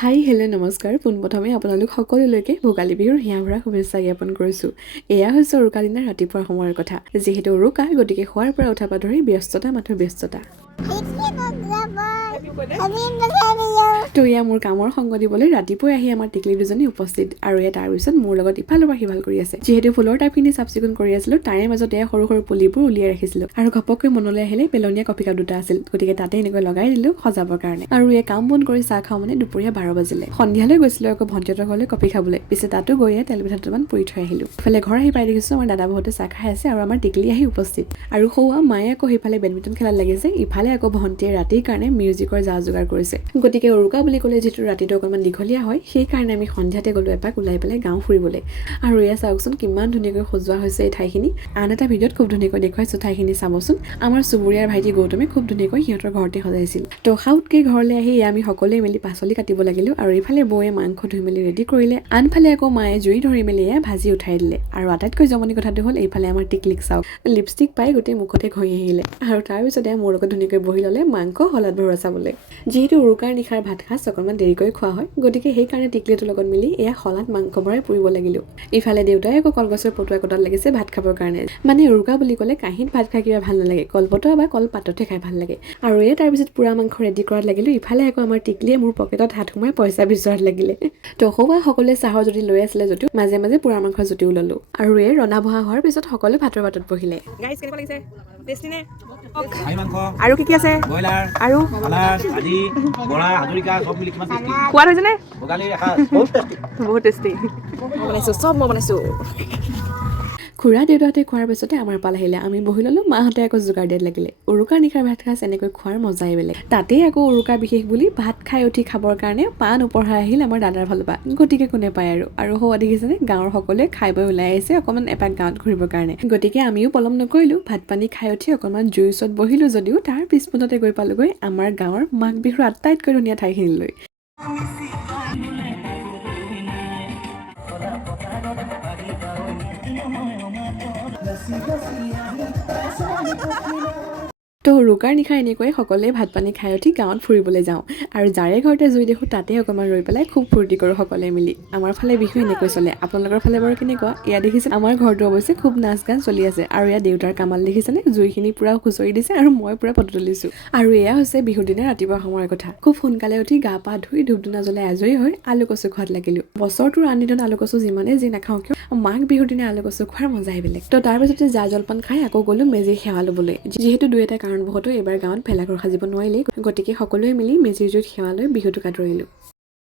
Hi hello' নমস্কাৰ পোনপ্ৰথমে আপোনালোক সকলোলৈকে ভোগালী বিহুৰ হিয়াভৰা শুভেচ্ছা জ্ঞাপন কৰিছোঁ। এয়া হৈছে উৰুকা দিনা ৰাতিপুৱাৰ সময়ৰ কথা। যিহেতু উৰুকা গতিকে শোৱাৰ পৰা উঠাৰ পৰা ধৰি ব্যস্ততা মাথোঁ ব্যস্ততা। তো এয়া মোৰ কামৰ সংগ দিবলৈ ৰাতিপুৱাই আহি আমাৰ টিকলি দুজনী উপস্থিত আৰু এয়া তাৰপিছত মোৰ লগত ইফালৰ পৰা সিফাল কৰি আছে। যিহেতু ফুলৰ টাবখিনি চাফ চিকুণ কৰি আছিলোঁ তাৰে মাজতে সৰু সৰু পুলিবোৰ উলিয়াই ৰাখিছিলোঁ আৰু ঘপককৈ মনলৈ আহিলে পেলনীয়া কফি কাপ দুটা আছিল, গতিকে তাতে এনেকৈ লগাই দিলোঁ সজাবৰ কাৰণে। আৰু এই কাম বন কৰি চাহ খাওঁ মানে দুপৰীয়া 12 বাজিলে। সন্ধিয়ালৈ গৈছিলোঁ আকৌ ভণ্টিহঁতৰ ঘৰলৈ কফি খাবলৈ, পিছে তাতো গৈ তেল পিঠা দুটামান পুৰি থৈ আহিলোঁ। ইফালে ঘৰ আহি পাই দেখিছোঁ আমাৰ দাদা বহুতে চাহ খাই আছে আৰু আমাৰ টিকলি আহি উপস্থিত। আৰু সৌৱা মায়ে আকৌ সিফালে বেডমিণ্টন খেলাত লাগিছে, ইফালে আকৌ ভণ্টিয়ে ৰাতিৰ কাৰণে মিউজিকৰ যা যোগাৰ কৰিছে। গতিকে উৰুকা বুলি ক'লে যিটো ৰাতিটো অকণমান দীঘলীয়া হয়, সেইকাৰণে আমি সন্ধিয়াতে গ'লোঁ এপাক ওলাই পেলাই গাঁও ফুৰিবলৈ। আৰু এয়া চাওকচোন কিমান ধুনীয়াকৈ সজোৱা হৈছে এই ঠাইখিনি। আন এটা ভিডিঅ'ত খুব ধুনীয়াকৈ দেখুৱাইছোঁ ঠাইখিনি চাবচোন। আমাৰ চুবুৰীয়াৰ ভাইটি গৌতমে খুব ধুনীয়াকৈ সিহঁতৰ ঘৰতে সজাইছিল। তো সাউতকৈ ঘৰলৈ আহি আমি সকলোৱে মিলি পাচলি কাটিব লাগিলোঁ আৰু ইফালে বৌয়ে মাংস ধুই মেলি ৰেডি কৰিলে, আনফালে আকৌ মায়ে জুই ধৰি মেলি ভাজি উঠাই দিলে। আৰু আটাইতকৈ জমনি কথাটো হ'ল এইফালে আমাৰ টিকলিক চাওক, লিপষ্টিক পাই গোটেই মুখতে ঘঁহি আহিলে আৰু তাৰপিছতে মোৰ লগত ধুনীয়াকৈ বহি ল'লে মাংস শলাদ ভৰোৱা চাবলৈ। যিহেতু উৰুকাৰ নিশাৰ ভাত সাজ অকণমান দেৰিকৈ খোৱা হয়, গতিকে সেইকাৰণে টিকলিটোৰ লগত মিলি এয়া শলাদ মাংস ভৰাই পুৰিব লাগিলোঁ। ইফালে দেউতাই আকৌ কলগছৰ পটুৱা কটাত লাগিছে ভাত খাবৰ কাৰণে। মানে উৰুকা বুলি ক'লে কাঁহীত ভাত খাই কিবা ভাল নালাগে, কলপটুৱা বা কলপাততে খাই ভাল লাগে। আৰু এই তাৰপিছত পুৰা মাংস ৰেডি কৰাত লাগিলোঁ। ইফালে আকৌ আমাৰ টিকলিয়ে মোৰ পকেটত হাত সোমাই পইচা বিচৰাত লাগিলে। তো সকলোৱে চাহৰ জুতি লৈ আছিলে যদিও মাজে মাজে পুৰা মাংসৰ জুতিও ল'লোঁ। আৰু এই ৰন্ধা বঢ়া হোৱাৰ পিছত সকলোৱে ভাতৰ বাটত বহিলে। আৰু কি আছে আৰু সোৱাদ হৈছেনে? বহুত টেষ্টি। মই বনাইছোঁ। খুৰা দেউতাহঁতে খোৱাৰ পিছতে আমাৰ পাল আহিলে, আমি বহি ল'লোঁ, মাহঁতে আকৌ যোগাৰ দিয়াত লাগিলে। উৰুকাৰ নিশাৰ ভাত সাজ এনেকৈ খোৱাৰ মজাই বেলেগ। তাতেই আকৌ উৰুকা বিশেষ বুলি ভাত খাই উঠি খাবৰ কাৰণে পাণ উপহাৰ আহিল আমাৰ দাদাৰ ফালৰ পৰা, গতিকে কোনে পায় আৰু হোৱা দেখিছেনে গাঁৱৰ সকলোৱে খাই বৈ ওলাই আহিছে অকণমান এপাক গাঁৱত ঘূৰিবৰ কাৰণে। গতিকে আমিও পলম নকৰিলোঁ, ভাত পানী খাই উঠি অকণমান জুইৰ ওচৰত বহিলোঁ যদিও তাৰ পিছমুহূৰ্ততে গৈ পালোগৈ আমাৰ গাঁৱৰ মাঘ বিহুৰ আটাইতকৈ ধুনীয়া ঠাইখিনিলৈ। তো উৰুকাৰ নিশা এনেকৈ সকলোৱে ভাত পানী খাই উঠি গাঁৱত ফুৰিবলৈ যাওঁ আৰু যাৰে ঘৰতে জুই দেখোঁ তাতে অকণমান ৰৈ পেলাই খুব ফূৰ্তি কৰোঁ সকলোৱে মিলি। আমাৰ ফালে বিহু এনেকৈ চলে, আপোনালোকৰ ফালে বাৰু কেনেকুৱা? এয়া দেখিছে আমাৰ ঘৰটো অৱশ্যে খুব নাচ গান চলি আছে আৰু এয়া দেউতাৰ কামাল দেখিছেনে, জুইখিনি পুৰা খুচৰি দিছে আৰু মই পুৰা ফটো তুলিছোঁ। আৰু এয়া হৈছে বিহুৰ দিনা ৰাতিপুৱা সময়ৰ কথা। খুব সোনকালে উঠি গা পা ধুই ধূপ ধূনা জ্বলাই আজৰি হৈ আলু কচু খোৱাত লাগিলোঁ। বছৰটোৰ আন দিনত আলু কচু যিমানেই যি নাখাওঁ কিয় মাঘ বিহুৰ দিনা আলু কচু খোৱাৰ মজাই বেলেগ। তো তাৰপিছতে জা জলপান খাই আকৌ গ'লোঁ মেজিৰ সেৱা ল'বলৈ। যিহেতু দুই এটা কাৰণবশতঃ এইবাৰ গাঁৱত ভেলাঘৰ সাজিব নোৱাৰিলেই, গতিকে সকলোৱে মিলি মেজিৰ জুইত সেৱা লৈ বিহুটো আদৰিলোঁ।